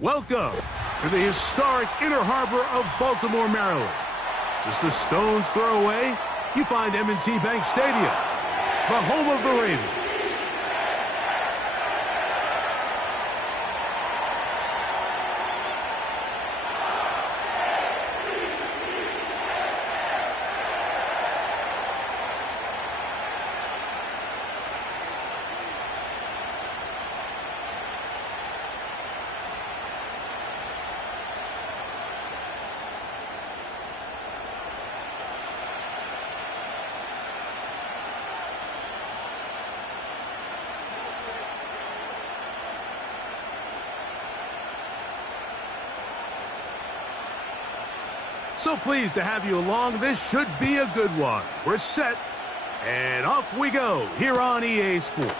Welcome to the historic Inner Harbor of Baltimore, Maryland. Just a stone's throw away, you find M&T Bank Stadium, the home of the Ravens. So pleased to have you along. This should be a good one. We're set, and off we go here on EA Sports.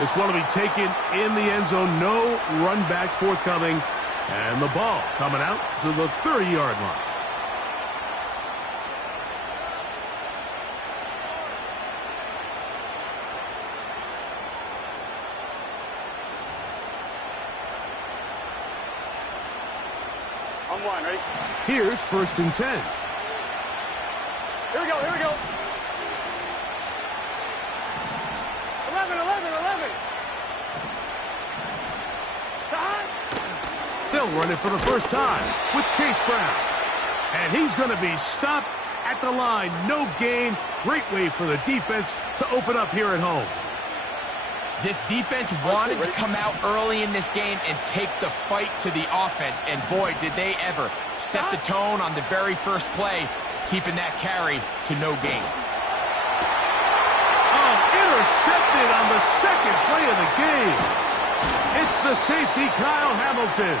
This one will be taken in the end zone. No run back forthcoming, and the ball coming out to the 30-yard line. Ready? Here's 1st and 10. Here we go. 11. Time. They'll run it for the first time with Chase Brown. And he's going to be stopped at the line. No gain. Great way for the defense to open up here at home. This defense wanted to come out early in this game and take the fight to the offense, and boy, did they ever set the tone on the very first play, keeping that carry to no gain. Oh, intercepted on the second play of the game. It's the safety, Kyle Hamilton.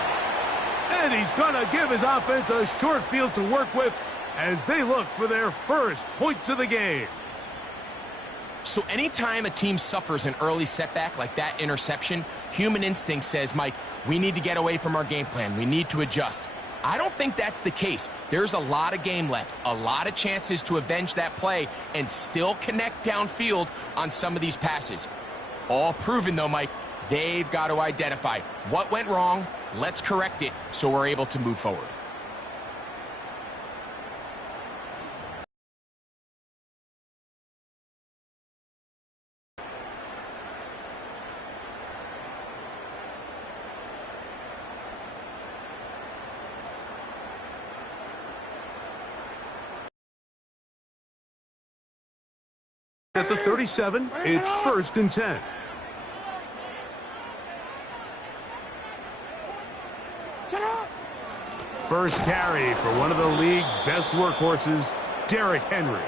And he's going to give his offense a short field to work with as they look for their first points of the game. So anytime a team suffers an early setback like that interception, human instinct says, Mike, we need to get away from our game plan. We need to adjust. I don't think that's the case. There's a lot of game left, a lot of chances to avenge that play and still connect downfield on some of these passes. All proven, though, Mike, they've got to identify what went wrong, let's correct it so we're able to move forward. At the 37, it's 1st and 10. First carry for one of the league's best workhorses, Derrick Henry.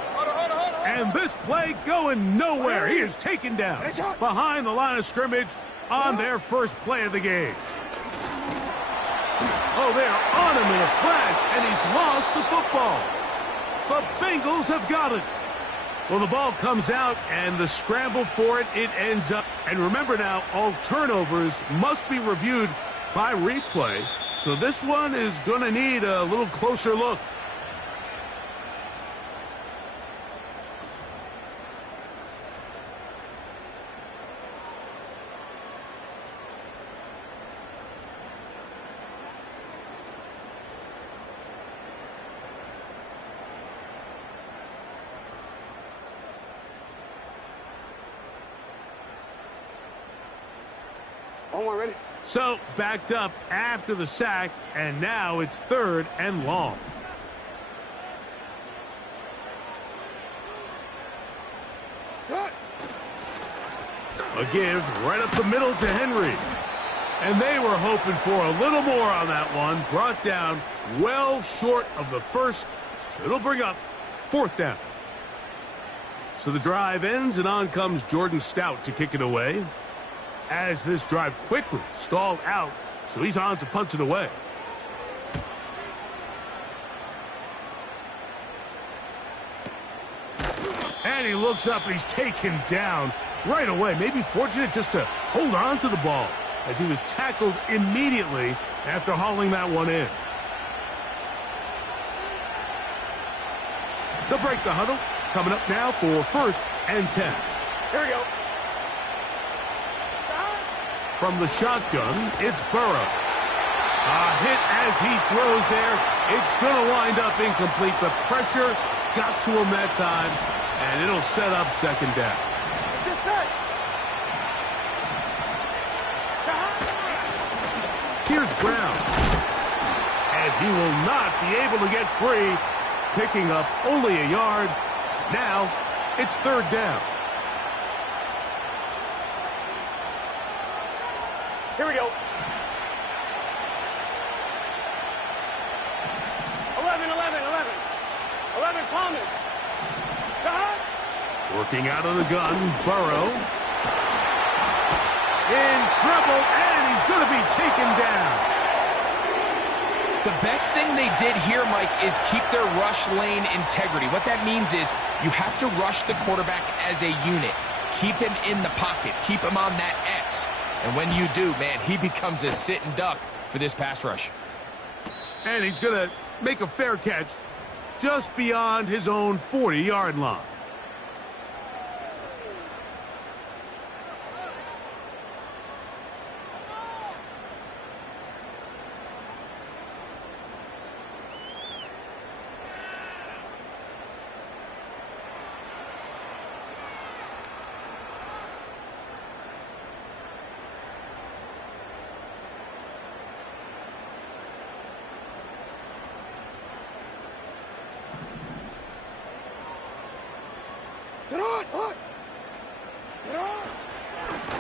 And this play going nowhere. He is taken down behind the line of scrimmage on their first play of the game. Oh, they are on him in a flash, and he's lost the football. The Bengals have got it. Well, the ball comes out, and the scramble for it, it ends up. And remember now, all turnovers must be reviewed by replay. So this one is going to need a little closer look. Ready? So, backed up after the sack, and now it's 3rd and long. A give right up the middle to Henry. And they were hoping for a little more on that one. Brought down well short of the first, so it'll bring up 4th down. So the drive ends, and on comes Jordan Stout to kick it away. As this drive quickly stalled out, so he's on to punch it away. And he looks up, and he's taken down right away. Maybe fortunate just to hold on to the ball, as he was tackled immediately after hauling that one in. They'll break the huddle. Coming up now for 1st and 10. Here we go. From the shotgun, it's Burrow. A hit as he throws there. It's going to wind up incomplete. The pressure got to him that time, and it'll set up 2nd down. Get set. Here's Brown. And he will not be able to get free, picking up only a yard. Now, it's 3rd down. Here we go. 11, 11 Thomas. Working out of the gun, Burrow. In trouble, and he's going to be taken down. The best thing they did here, Mike, is keep their rush lane integrity. What that means is you have to rush the quarterback as a unit. Keep him in the pocket. Keep him on that X. And when you do, man, he becomes a sitting duck for this pass rush. And he's going to make a fair catch just beyond his own 40-yard line.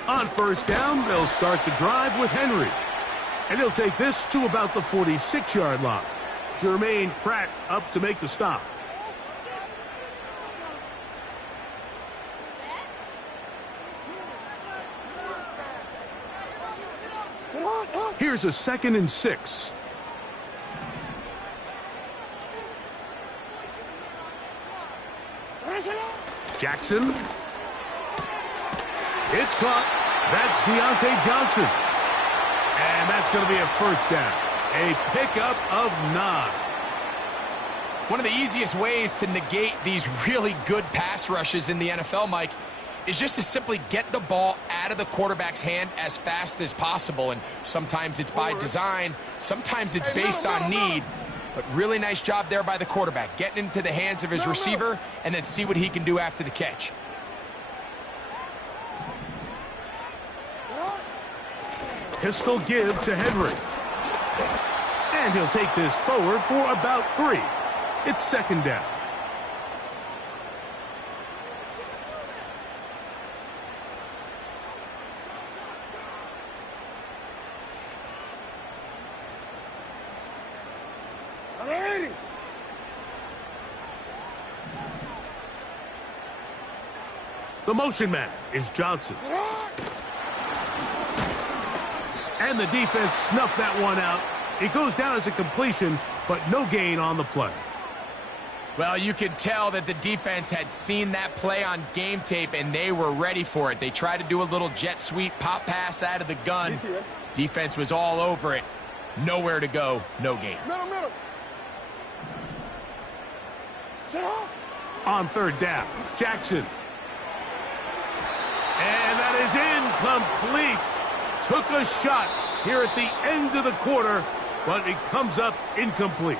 On 1st down, they'll start the drive with Henry. And he'll take this to about the 46-yard line. Jermaine Pratt up to make the stop. Here's a 2nd and 6. Jackson. It's caught. That's Deontay Johnson. And that's going to be a 1st down. A pickup of 9. One of the easiest ways to negate these really good pass rushes in the NFL, Mike, is just to simply get the ball out of the quarterback's hand as fast as possible. And sometimes it's by design. Sometimes it's based on need. But really nice job there by the quarterback, getting into the hands of his receiver and then see what he can do after the catch. Pistol give to Henry. And he'll take this forward for about 3. It's 2nd down. The motion man is Johnson. And the defense snuffed that one out. It goes down as a completion, but no gain on the play. Well, you could tell that the defense had seen that play on game tape, and they were ready for it. They tried to do a little jet sweep pop pass out of the gun. Defense was all over it. Nowhere to go, no gain. Middle. On 3rd down, Jackson. And that is incomplete. Took a shot here at the end of the quarter, but it comes up incomplete.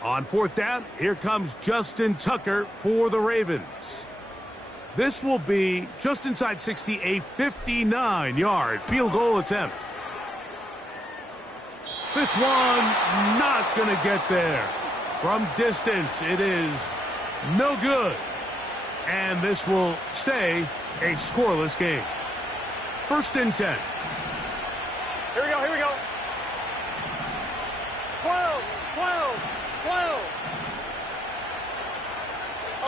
On 4th down, here comes Justin Tucker for the Ravens. This will be just inside 60, a 59-yard field goal attempt. This one not going to get there. From distance, it is no good. And this will stay a scoreless game. 1st and 10. Here we go, here we go. 12, 12, 12.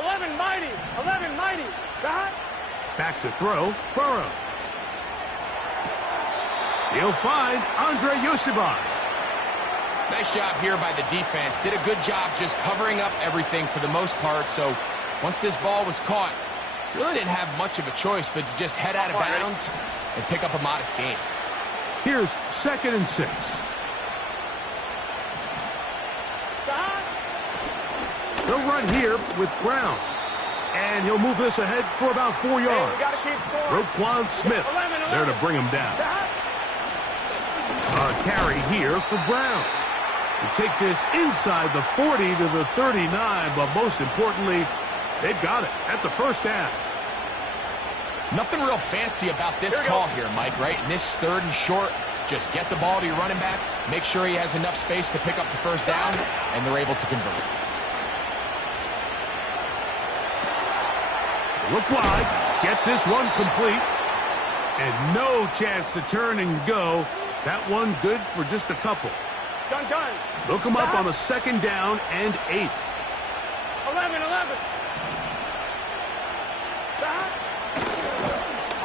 11 mighty, 11 mighty. That. Back to throw, Burrow. He'll find Andre Yosibas. Nice job here by the defense. Did a good job just covering up everything for the most part. So once this ball was caught, really didn't have much of a choice but to just head out of bounds and pick up a modest gain. Here's 2nd and 6. They'll run here with Brown. And he'll move this ahead for about 4 yards. Roquan Smith there to bring him down. A carry here for Brown. You take this inside the 40 to the 39, but most importantly, they've got it. That's a 1st down. Nothing real fancy about this call here, Mike, right? In this 3rd and short, just get the ball to your running back, make sure he has enough space to pick up the 1st down, and they're able to convert. Look wide, get this one complete, and no chance to turn and go. That one good for just a couple. Done. Look him up on a 2nd down and 8. 11.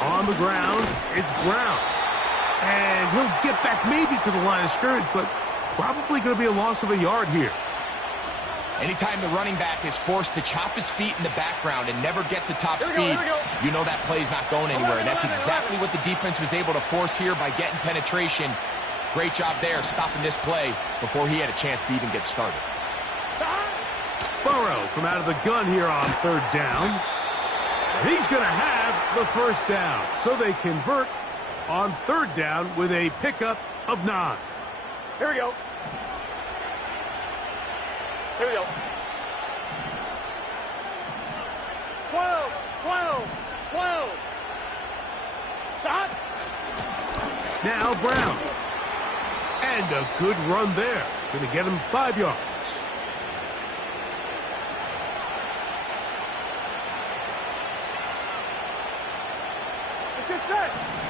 On the ground, it's Brown. And he'll get back maybe to the line of scrimmage, but probably going to be a loss of a yard here. Anytime the running back is forced to chop his feet in the background and never get to top speed, you know that play's not going anywhere. And that's exactly what the defense was able to force here by getting penetration. Great job there stopping this play before he had a chance to even get started. Burrow from out of the gun here on 3rd down. And he's going to have the 1st down. So they convert on 3rd down with a pickup of 9. Here we go. Here we go. 12. Stop. Now Brown. And a good run there. Going to get him 5 yards.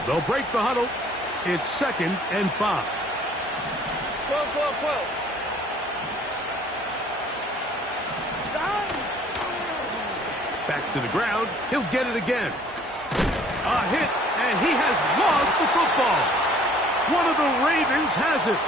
They'll break the huddle. It's 2nd and 5. 12. Back to the ground. He'll get it again. A hit, and he has lost the football. One of the Ravens has it.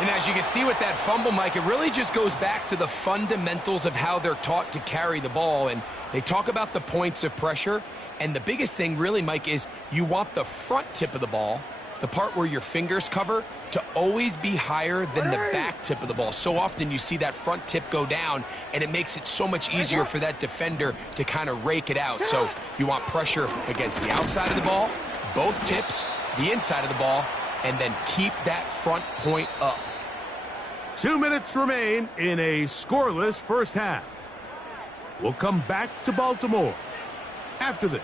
And as you can see with that fumble, Mike, it really just goes back to the fundamentals of how they're taught to carry the ball. And they talk about the points of pressure. And the biggest thing really, Mike, is you want the front tip of the ball, the part where your fingers cover, to always be higher than the back tip of the ball. So often you see that front tip go down, and it makes it so much easier for that defender to kind of rake it out. So you want pressure against the outside of the ball, both tips, the inside of the ball, and then keep that front point up. 2 minutes remain in a scoreless 1st half. We'll come back to Baltimore after this.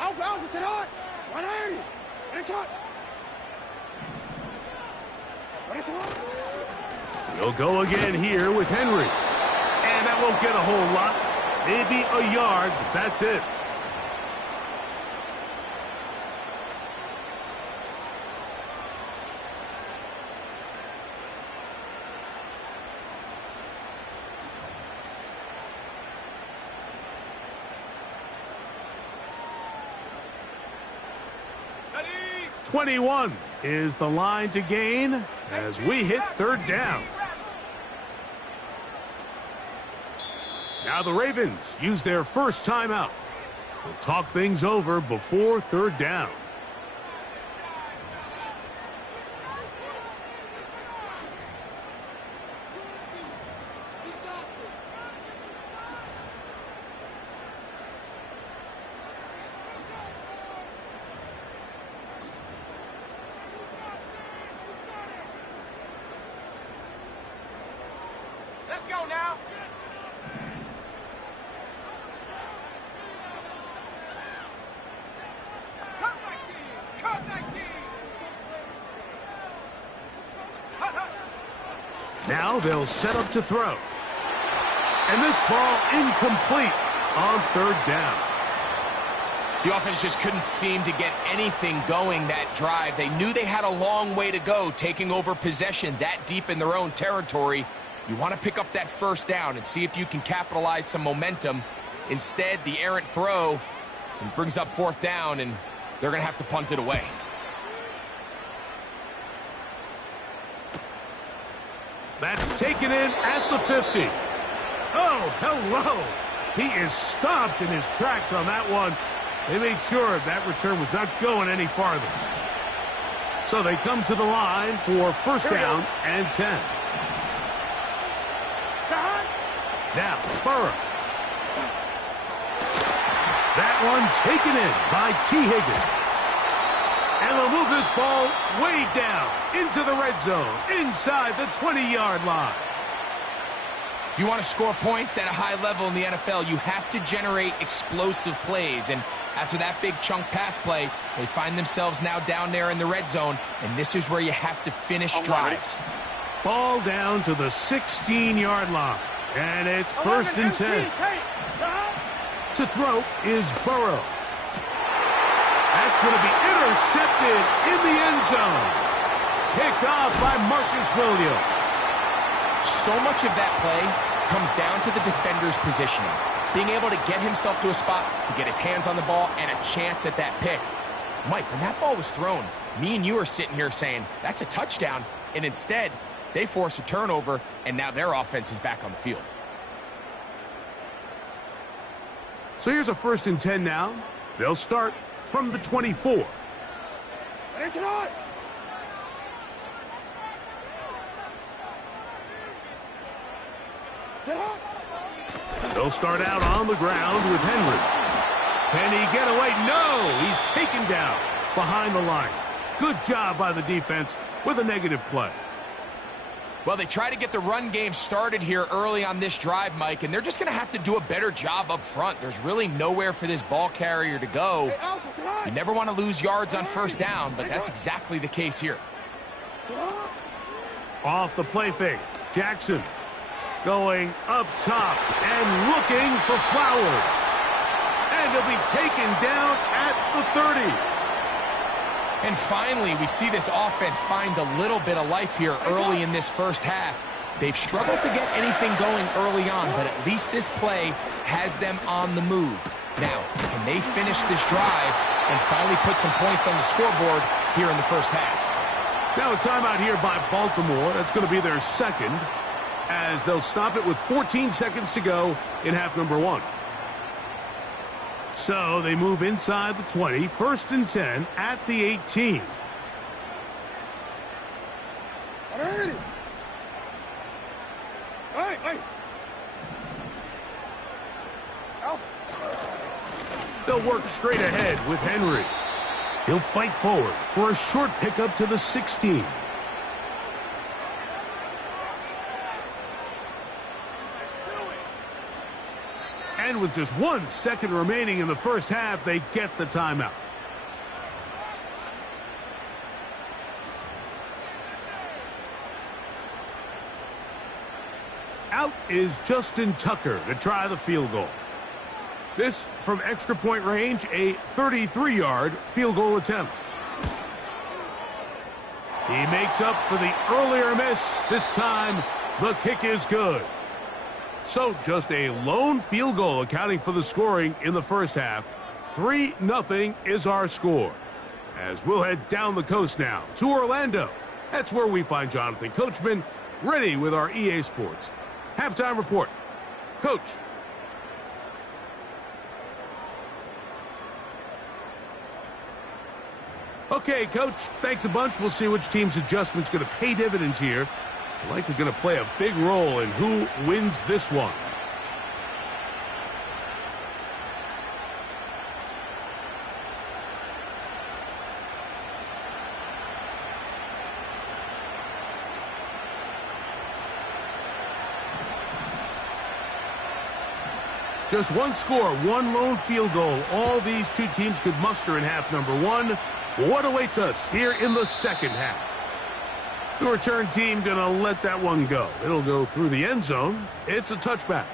Alpha, sit on! He'll go again here with Henry. And that won't get a whole lot. Maybe a yard, but that's it. Ready? 21 is the line to gain as we hit 3rd down. Now the Ravens use their first timeout. We'll talk things over before 3rd down. now. Cut 19! Cut 19! Now they'll set up to throw. And this ball incomplete on third down. The offense just couldn't seem to get anything going that drive. They knew they had a long way to go, taking over possession that deep in their own territory. You want to pick up that first down and see if you can capitalize some momentum. Instead, the errant throw brings up fourth down, and they're going to have to punt it away. That's taken in at the 50. Oh, hello. He is stopped in his tracks on that one. They made sure that return was not going any farther. So they come to the line for first down and 10. Now, Burrow. That one taken in by T. Higgins. And they'll move this ball way down into the red zone, inside the 20-yard line. If you want to score points at a high level in the NFL, you have to generate explosive plays. And after that big chunk pass play, they find themselves now down there in the red zone, and this is where you have to finish drives. Ball down to the 16-yard line, and it's first and 10. To throw is Burrow. That's going to be intercepted in the end zone. Picked off by Marcus Williams. So much of that play comes down to the defender's positioning. Being able to get himself to a spot, to get his hands on the ball, and a chance at that pick. Mike, when that ball was thrown, me and you are sitting here saying, that's a touchdown. And instead, they force a turnover, and now their offense is back on the field. So here's a first and 10 now. They'll start from the 24. They'll start out on the ground with Henry. Can he get away? No! He's taken down behind the line. Good job by the defense with a negative play. Well, they try to get the run game started here early on this drive, Mike, and they're just going to have to do a better job up front. There's really nowhere for this ball carrier to go. You never want to lose yards on first down, but that's exactly the case here. Off the play fake, Jackson going up top and looking for Flowers. And he'll be taken down at the 30. And finally, we see this offense find a little bit of life here early in this first half. They've struggled to get anything going early on, but at least this play has them on the move. Now, can they finish this drive and finally put some points on the scoreboard here in the first half? Now a timeout here by Baltimore. That's going to be their second, as they'll stop it with 14 seconds to go in half number one. So they move inside the 20, first and 10 at the 18. They'll work straight ahead with Henry. He'll fight forward for a short pickup to the 16. And with just 1 second remaining in the first half, they get the timeout. Out is Justin Tucker to try the field goal. This from extra point range, a 33-yard field goal attempt. He makes up for the earlier miss. This time, the kick is good. So just a lone field goal accounting for the scoring in the first half. 3-0 is our score. As we'll head down the coast now to Orlando. That's where we find Jonathan Coachman ready with our EA Sports halftime report. Coach. Okay, Coach, thanks a bunch. We'll see which team's adjustment's going to pay dividends here. Likely going to play a big role in who wins this one. Just one score, one lone field goal. All these two teams could muster in half number one. What awaits us here in the second half? The return team going to let that one go. It'll go through the end zone. It's a touchback.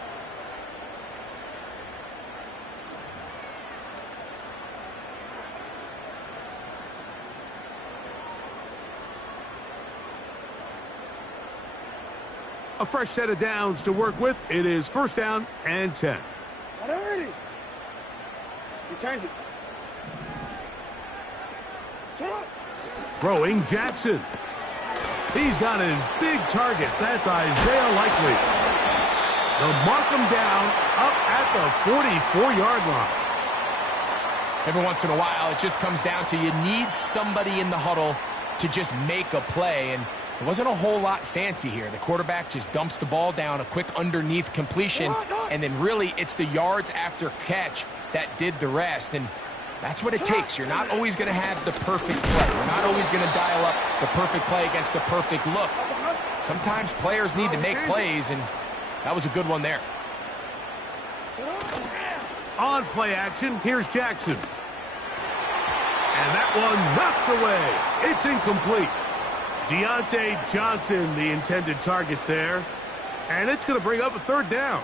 A fresh set of downs to work with. It is first down and 10. Already. You change it. Throwing Jackson. He's got his big target. That's Isaiah Likely. They'll mark him down up at the 44-yard line. Every once in a while, it just comes down to you need somebody in the huddle to just make a play, and it wasn't a whole lot fancy here. The quarterback just dumps the ball down, a quick underneath completion, and then really it's the yards after catch that did the rest, and that's what it takes. You're not always going to have the perfect play. You're not always going to dial up the perfect play against the perfect look. Sometimes players need to make plays, and that was a good one there. On play action, here's Jackson. And that one knocked away. It's incomplete. Deontay Johnson, the intended target there. And it's going to bring up a third down.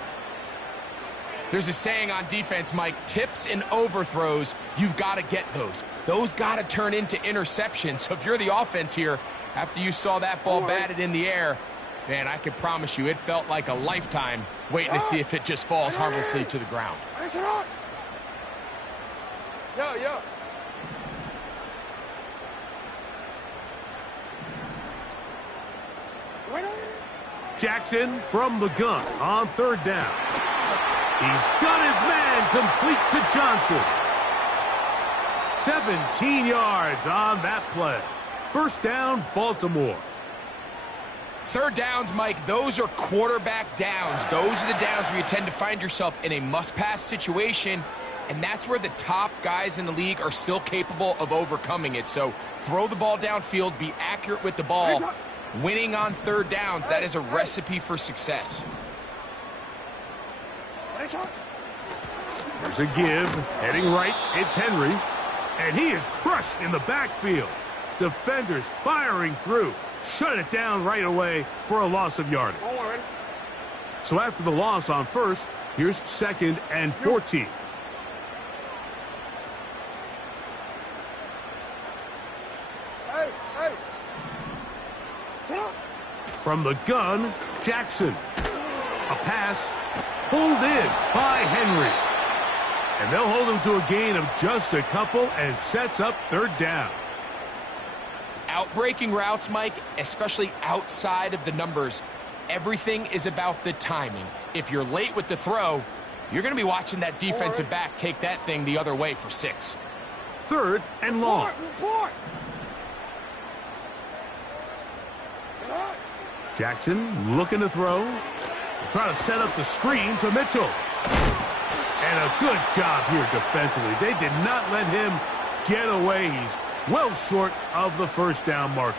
There's a saying on defense, Mike, tips and overthrows, you've got to get those. Those got to turn into interceptions. So if you're the offense here, after you saw that ball batted in the air, man, I can promise you it felt like a lifetime waiting to see if it just falls harmlessly to the ground. Yeah. Jackson from the gun on third down. He's got his man complete to Johnson. 17 yards on that play. First down, Baltimore. Third downs, Mike, those are quarterback downs. Those are the downs where you tend to find yourself in a must-pass situation, and that's where the top guys in the league are still capable of overcoming it. So throw the ball downfield, be accurate with the ball. Winning on third downs, that is a recipe for success. There's a give. Heading right, it's Henry. And he is crushed in the backfield. Defenders firing through. Shut it down right away for a loss of yardage. So after the loss on first, here's second and 14. From the gun, Jackson. A pass pulled in by Henry. And they'll hold him to a gain of just a couple and sets up third down. Outbreaking routes, Mike, especially outside of the numbers, everything is about the timing. If you're late with the throw, you're going to be watching that defensive back take that thing the other way for 6. Third and long. Jackson looking to throw. Trying to set up the screen to Mitchell. And a good job here defensively. They did not let him get away. He's well short of the first down marker.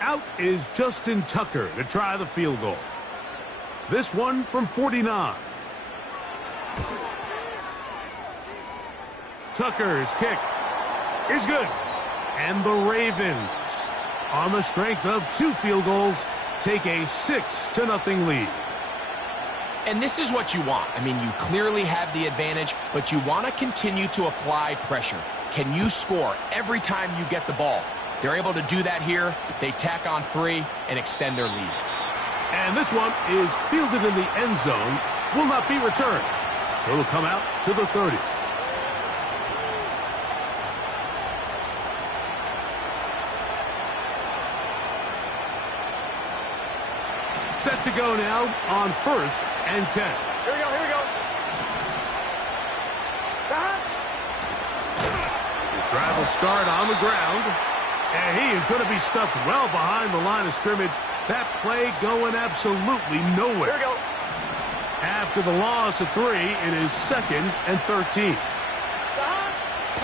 Out is Justin Tucker to try the field goal. This one from 49. Tucker's kick is good. And the Ravens, on the strength of 2 field goals, take a 6-0 lead. And this is what you want. I mean, you clearly have the advantage, but you want to continue to apply pressure. Can you score every time you get the ball? They're able to do that here. They tack on 3 and extend their lead. And this one is fielded in the end zone. Will not be returned. So it'll come out to the 30. Set to go now on first and 10. Here we go. His drive will start on the ground. And he is going to be stuffed well behind the line of scrimmage. That play going absolutely nowhere. Here we go. After the loss of 3, it is second and 13.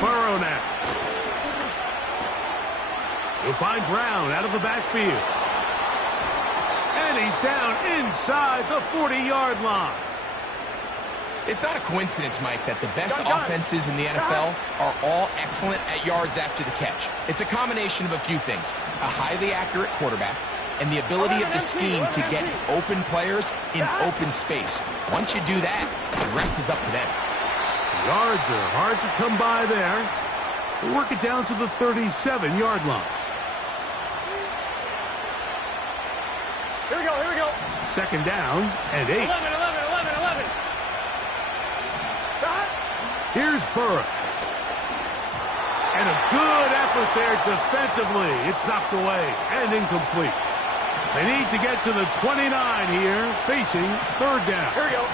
Burrow now. He'll find Brown out of the backfield. And he's down inside the 40-yard line. It's not a coincidence, Mike, that the best offenses in the NFL are all excellent at yards after the catch. It's a combination of a few things: a highly accurate quarterback and the ability of the scheme to get open players in open space. Once you do that, the rest is up to them. Yards are hard to come by there. We'll work it down to the 37-yard line. Here we go, here we go. Second down and 8. 11. Here's Burrow. And a good effort there defensively. It's knocked away and incomplete. They need to get to the 29 here, facing third down. Here we go.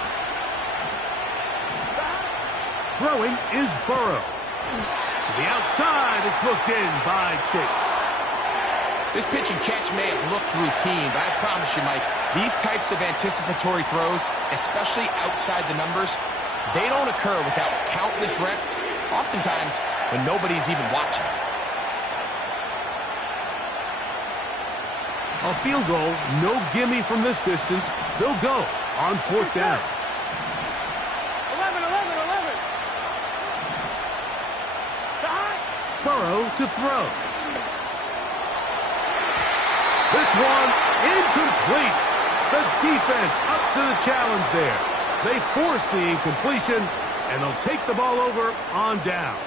Throwing is Burrow. To the outside, it's looked in by Chase. This pitch and catch may have looked routine, but I promise you, Mike, these types of anticipatory throws, especially outside the numbers, they don't occur without countless reps, oftentimes when nobody's even watching. A field goal, no gimme from this distance. They'll go on fourth down. 11. Burrow to throw. This one incomplete. The defense up to the challenge there. They force the incompletion, and they'll take the ball over on downs.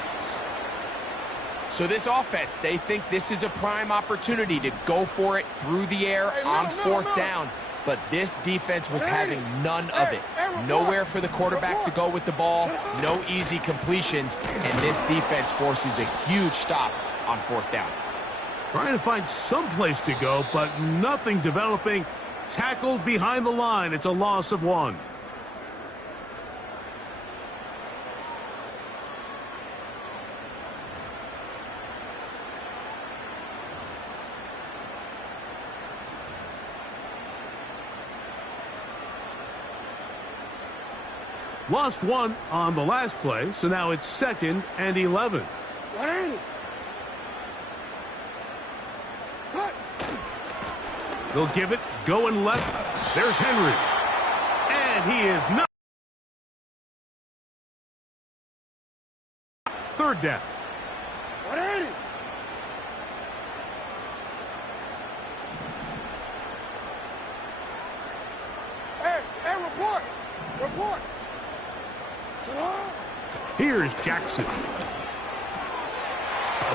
So this offense, they think this is a prime opportunity to go for it through the air on fourth down. But this defense was having none of it. Nowhere for the quarterback to go with the ball, no easy completions, and this defense forces a huge stop on fourth down. Trying to find some place to go, but nothing developing. Tackled behind the line. It's a loss of 1. Lost 1 on the last play, so now it's 2nd and 11. 180. They'll give it, going left. There's Henry. And he is not. Third down. 180. Hey, report. Here's Jackson. A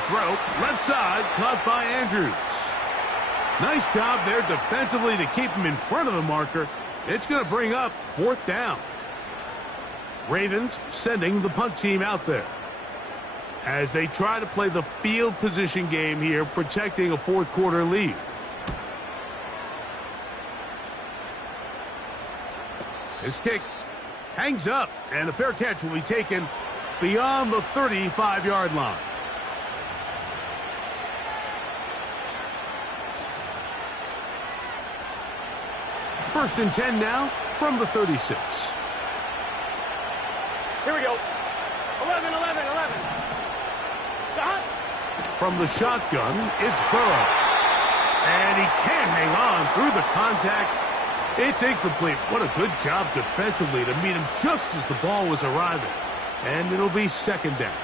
throw, left side, caught by Andrews. Nice job there defensively to keep him in front of the marker. It's going to bring up fourth down. Ravens sending the punt team out there as they try to play the field position game here, protecting a fourth quarter lead. This kick hangs up, and a fair catch will be taken beyond the 35-yard line. First and 10 now from the 36. Here we go. 11. From the shotgun, it's Burrow. And he can't hang on through the contact. It's incomplete. What a good job defensively to meet him just as the ball was arriving. And it'll be second down.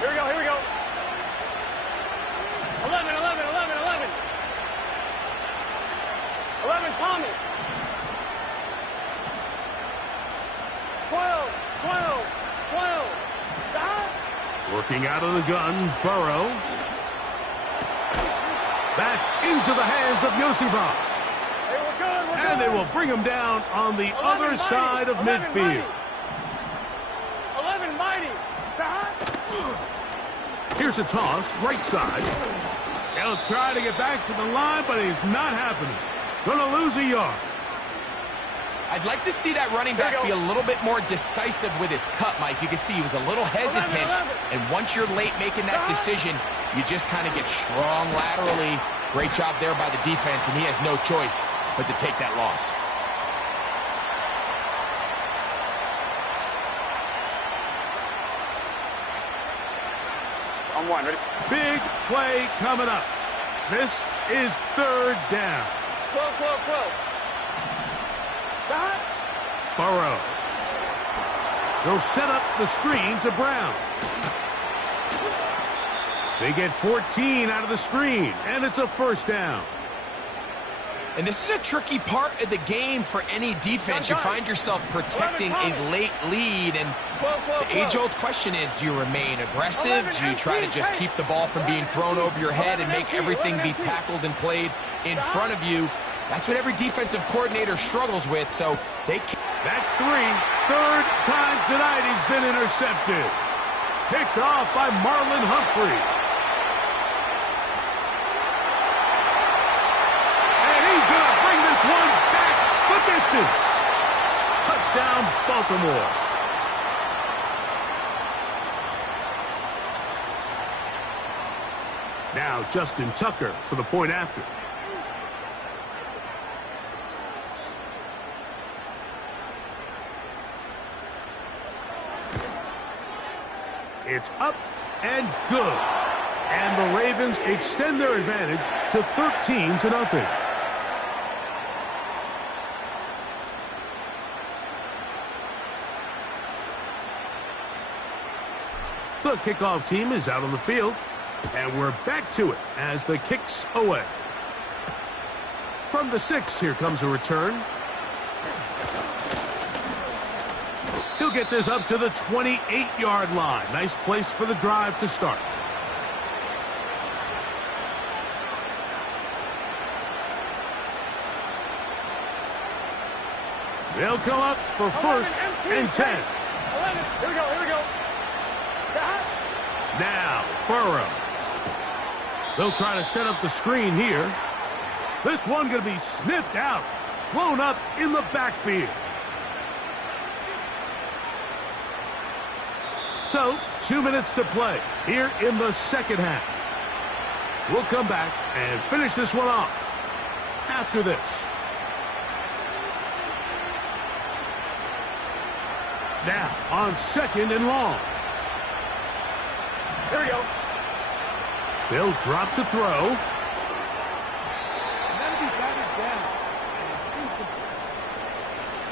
Here we go. 11. 11, Thomas. 12. Working out of the gun, Burrow. That's into the hands of Yosibas. Hey, we're good. And they will bring him down on the other side of midfield. 11 mighty. Here's a toss, right side. He'll try to get back to the line, but he's not happening. Gonna lose a yard. I'd like to see that running back be a little bit more decisive with his cut, Mike. You can see he was a little hesitant, and once you're late making that decision, you just kind of get strong laterally. Great job there by the defense, and he has no choice but to take that loss. On one, ready? Big play coming up. This is third down. 12. Burrow. They'll set up the screen to Brown. They get 14 out of the screen, and it's a first down. And this is a tricky part of the game for any defense. You find yourself protecting a late lead, and the age-old question is, do you remain aggressive? Do you try to just keep the ball from being thrown over your head and make everything be tackled and played in front of you? That's what every defensive coordinator struggles with, so they can't. That's three. Third time tonight he's been intercepted. Picked off by Marlon Humphrey. And he's going to bring this one back the distance. Touchdown, Baltimore. Now Justin Tucker for the point after. It's up and good. And the Ravens extend their advantage to 13-0. The kickoff team is out on the field. And we're back to it as the kick's away. From the 6, here comes a return. He'll get this up to the 28-yard line. Nice place for the drive to start. They'll come up for first and 10. 11. Here we go. Now, Burrow. They'll try to set up the screen here. This one going to be sniffed out. Blown up in the backfield. So, 2 minutes to play here in the second half. We'll come back and finish this one off after this. Now, on second and long. Here we go. They'll drop to throw.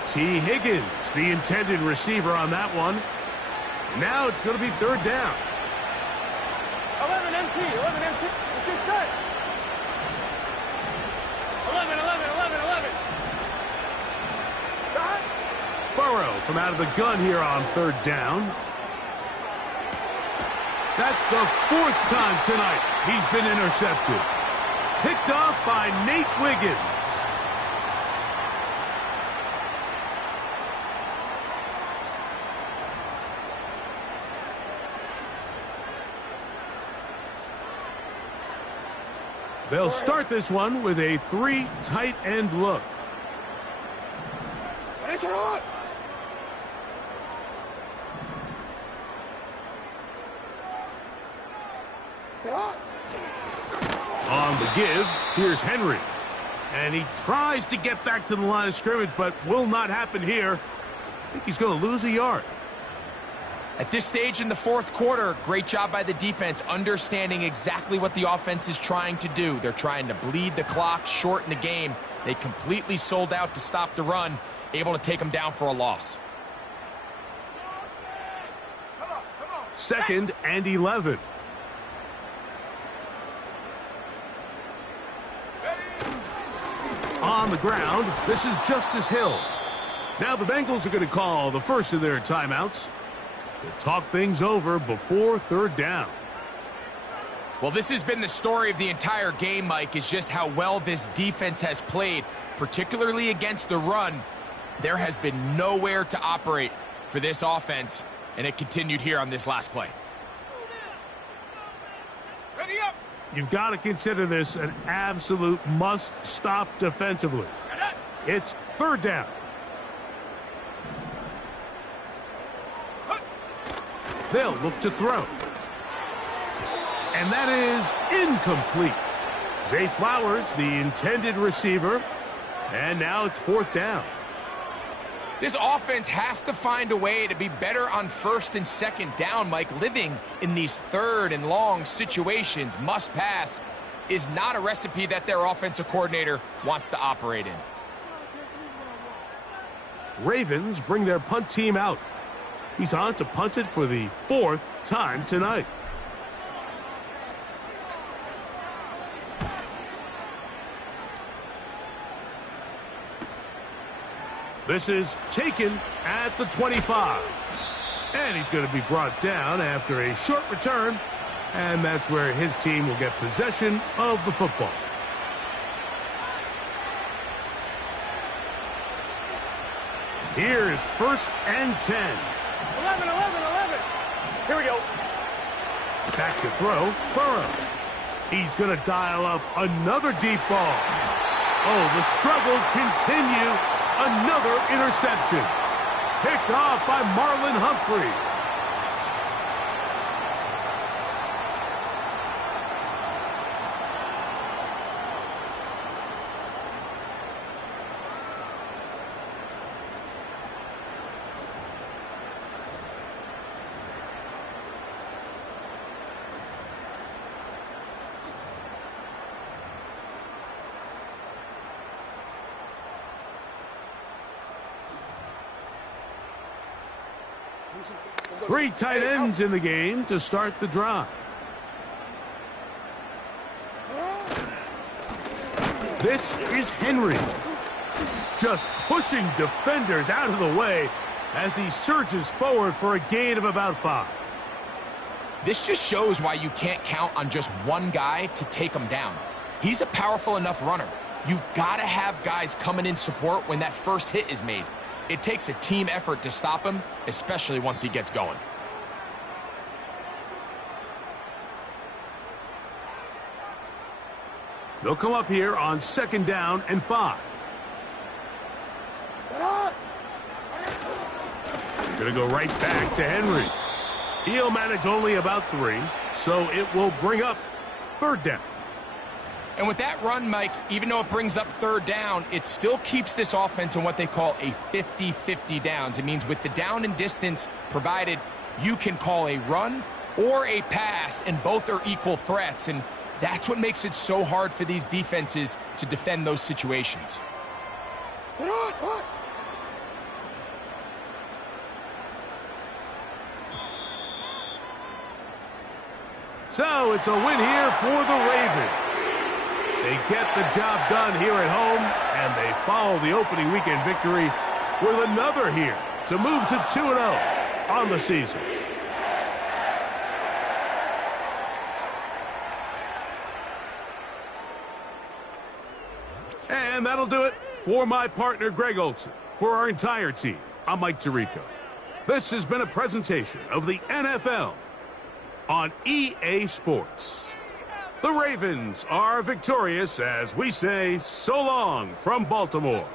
T. Higgins, the intended receiver on that one. Now it's going to be third down. 11 MT. It's just set. 11. Burrow from out of the gun here on third down. That's the 4th time tonight he's been intercepted. Picked off by Nate Wiggins. They'll start this one with a 3 tight end look. On the give, here's Henry. And he tries to get back to the line of scrimmage, but will not happen here. I think he's going to lose a yard. At this stage in the fourth quarter, great job by the defense, understanding exactly what the offense is trying to do. They're trying to bleed the clock, shorten the game. They completely sold out to stop the run, able to take them down for a loss. 2nd and 11. On the ground, this is Justice Hill. Now the Bengals are going to call the first of their timeouts. They'll talk things over before third down. Well, this has been the story of the entire game, Mike, is just how well this defense has played, particularly against the run. There has been nowhere to operate for this offense, and it continued here on this last play. Ready up. You've got to consider this an absolute must-stop defensively. It's third down. They'll look to throw. And that is incomplete. Zay Flowers, the intended receiver. And now it's fourth down. This offense has to find a way to be better on first and second down, Mike. Living in these third and long situations, must pass, is not a recipe that their offensive coordinator wants to operate in. Ravens bring their punt team out. He's on to punt it for the 4th time tonight. This is taken at the 25. And he's going to be brought down after a short return. And that's where his team will get possession of the football. Here's 1st and 10. 11. Here we go. Back to throw, Burrow. He's going to dial up another deep ball. Oh, the struggles continue. Another interception. Picked off by Marlon Humphrey. Three tight ends in the game to start the drive. This is Henry. Just pushing defenders out of the way as he surges forward for a gain of about 5. This just shows why you can't count on just one guy to take him down. He's a powerful enough runner. You gotta have guys coming in support when that first hit is made. It takes a team effort to stop him, especially once he gets going. They'll come up here on 2nd down and 5. Gonna go right back to Henry. He'll manage only about 3, so it will bring up 3rd down. And with that run, Mike, even though it brings up 3rd down, it still keeps this offense in what they call a 50-50 downs. It means with the down and distance provided, you can call a run or a pass, and both are equal threats. And that's what makes it so hard for these defenses to defend those situations. So it's a win here for the Ravens. They get the job done here at home, and they follow the opening weekend victory with another here to move to 2-0 on the season. And that'll do it for my partner, Greg Olson. For our entire team, I'm Mike Tirico. This has been a presentation of the NFL on EA Sports. The Ravens are victorious as we say so long from Baltimore.